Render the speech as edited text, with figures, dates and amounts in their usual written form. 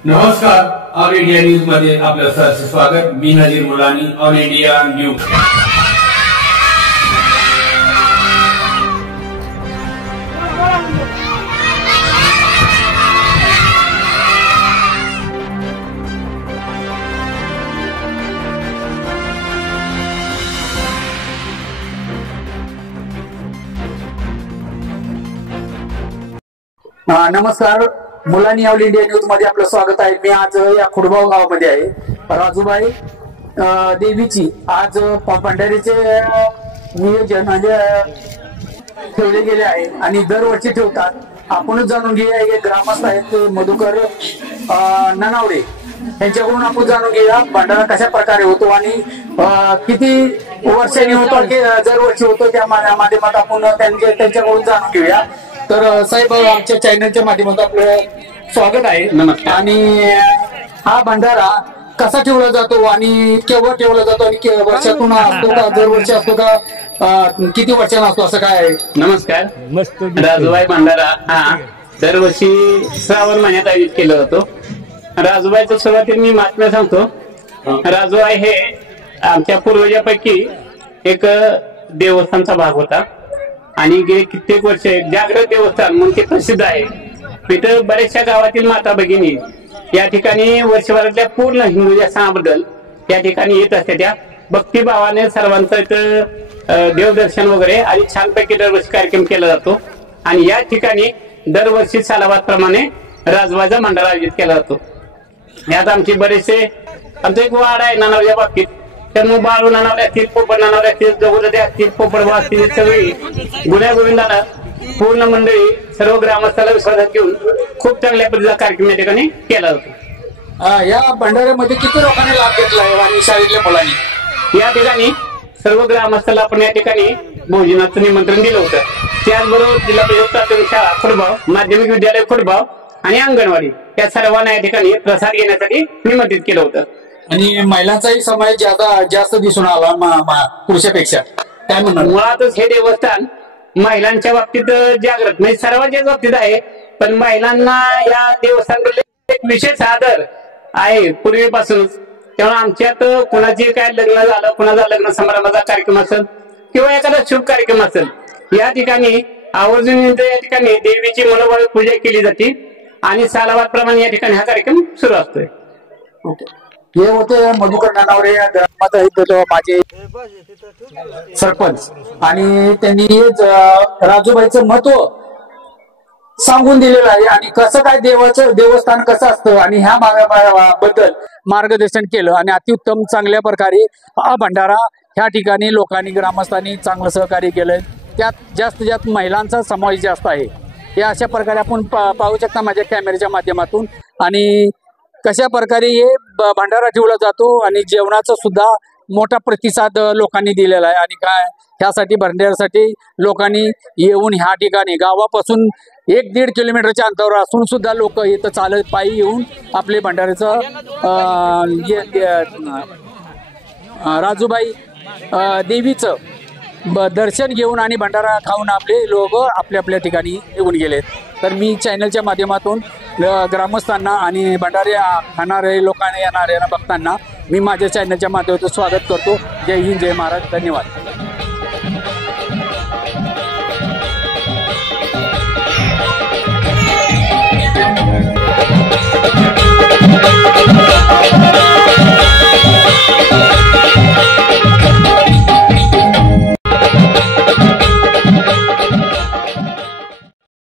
नमस्कार, all India news मध्ये आपलं सहर्ष स्वागत। मी नजीर मुलानी, ऑल इंडिया न्यूज। नमस्कार, मुलानी ऑल इंडिया न्यूज मध्ये आपलं स्वागत आहे। मी आज या खुडगाव गावामध्ये आहे। राजूबाई देवीची आज भंडारीचे नियोजन म्हणजे ठेवले गेले आहे आणि दरवर्षी ठेवतात। आपणच जाणून घेऊया, हे ग्रामस्थ आहेत मधुकर ननावडे, त्यांच्याकडून आपण जाणून घेऊया भंडारा कशा प्रकारे होतो आणि किती वर्षांनी होतो की दरवर्षी होतो, त्या माध्यमात आपण त्यांच्याकडून जाणून घेऊया। तर साहेब, आमच्या चॅनलच्या माध्यमातून आपलं स्वागत आहे। नमस्कार। आणि हा भंडारा कसा ठेवला जातो आणि केव्हा ठेवला जातो आणि वर्षातून असतो का, दरवर्षी असतो का, किती वर्षांना असतो, असं काय आहे? नमस्कार। राजूबाई भंडारा हा दरवर्षी श्रावण महिन्यात आयोजित केला जातो। राजूबाईच्या सुरुवातीला मी महात्म्य सांगतो। राजूबाई हे आमच्या पूर्वजापैकी एक देवस्थानचा भाग होता आणि गेली कित्येक वर्ष जागृत देवस्थान म्हणून ते प्रसिद्ध आहे। तिथं बऱ्याचशा गावातील माता भगिनी या ठिकाणी वर्षभरातल्या पूर्ण हिंदू या सणाबद्दल या ठिकाणी येत असते। त्या भक्तिभावाने सर्वांचं इथं देवदर्शन वगैरे आणि छानपैकी दरवर्षी कार्यक्रम केला जातो आणि या ठिकाणी दरवर्षी सालाबाद प्रमाणे राजूबाईचा भंडारा आयोजित केला जातो। यात आमचे बरेचसे आमचं एक वाड आहे नानावच्या बाबतीत, त्यामुळे बाळू नानावले असतील, पोपट नानावले असतील, जगुदते असतील, पोपटबा असतील, सगळी गुण्या गोविंदानं पूर्ण मंडळी सर्व ग्रामस्थाला विश्वासात घेऊन खूप चांगल्या पद्धतीचा कार्यक्रम या ठिकाणी केला जातो। या भंडाऱ्यामध्ये किती लोकांनी लाभ घेतला आहे आणि शाळेतल्या मुलांनी? या ठिकाणी सर्व ग्रामस्थाला आपण या ठिकाणी भोजनाचं निमंत्रण दिलं होतं। त्याचबरोबर जिल्हा परिषद प्राथमिक शाळा खुडबाव, माध्यमिक विद्यालय खुडबाव आणि अंगणवाडी या सर्वांना या ठिकाणी प्रसाद घेण्यासाठी निमंत्रित केलं होतं। आणि महिलांचाही समावेश जास्त दिसून आला पुरुषापेक्षा, काय म्हणणार? मुळातच हे देवस्थान महिलांच्या बाबतीत जागृत म्हणजे सर्वांच्याच बाबतीत आहे, पण महिलांना या देवस्थानाकडे एक विशेष आदर आहे पूर्वीपासूनच। त्यामुळे आमच्यात कुणाची काय लग्न झालं, कुणाचा लग्न समारंभाचा कार्यक्रम असेल किंवा एखादा शुभ कार्यक्रम असेल, या ठिकाणी आवर्जून या ठिकाणी देवीची मनोभावे पूजा केली जाते आणि सालाबाद प्रमाणे या ठिकाणी हा कार्यक्रम सुरू असतोय। हे होते मधुकर नानावरे, ग्रामात आहेत माझे सरपंच, आणि त्यांनी राजूबाईचं महत्व सांगून दिलेलं आहे आणि कसं काय देवस्थान कसं असतं आणि ह्या बद्दल मार्गदर्शन केलं आणि अतिउत्तम चांगल्या प्रकारे हा भंडारा ह्या ठिकाणी लोकांनी, ग्रामस्थांनी चांगलं सहकार्य केलंय। त्यात जास्तीत जास्त महिलांचा समावेश जास्त आहे। हे अशा प्रकारे आपण पाहू शकता माझ्या कॅमेऱ्याच्या माध्यमातून। आणि कशा प्रकारे हे भंडारा ठेवला जातो आणि जेवणाचा सुद्धा मोठा प्रतिसाद लोकांनी दिलेला आहे। आणि काय ह्यासाठी भंडाऱ्यासाठी लोकांनी येऊन ह्या ठिकाणी गावापासून 1-1.5 किलोमीटरच्या अंतरावर असून सुद्धा लोक इथं चालत पायी येऊन आपले भंडाऱ्याचं राजूबाई देवीचं दर्शन घेऊन आणि भंडारा खाऊन आपले लोक आपल्या ठिकाणी निघून गेलेत। तर मी चॅनलच्या माध्यमातून ग्रामस्थांना आणि भंडारे खाणारे लोकांना, येणाऱ्या भक्तांना मी माझ्या चॅनलच्या माध्यमातून स्वागत करतो। जय हिंद, जय महाराज, धन्यवाद।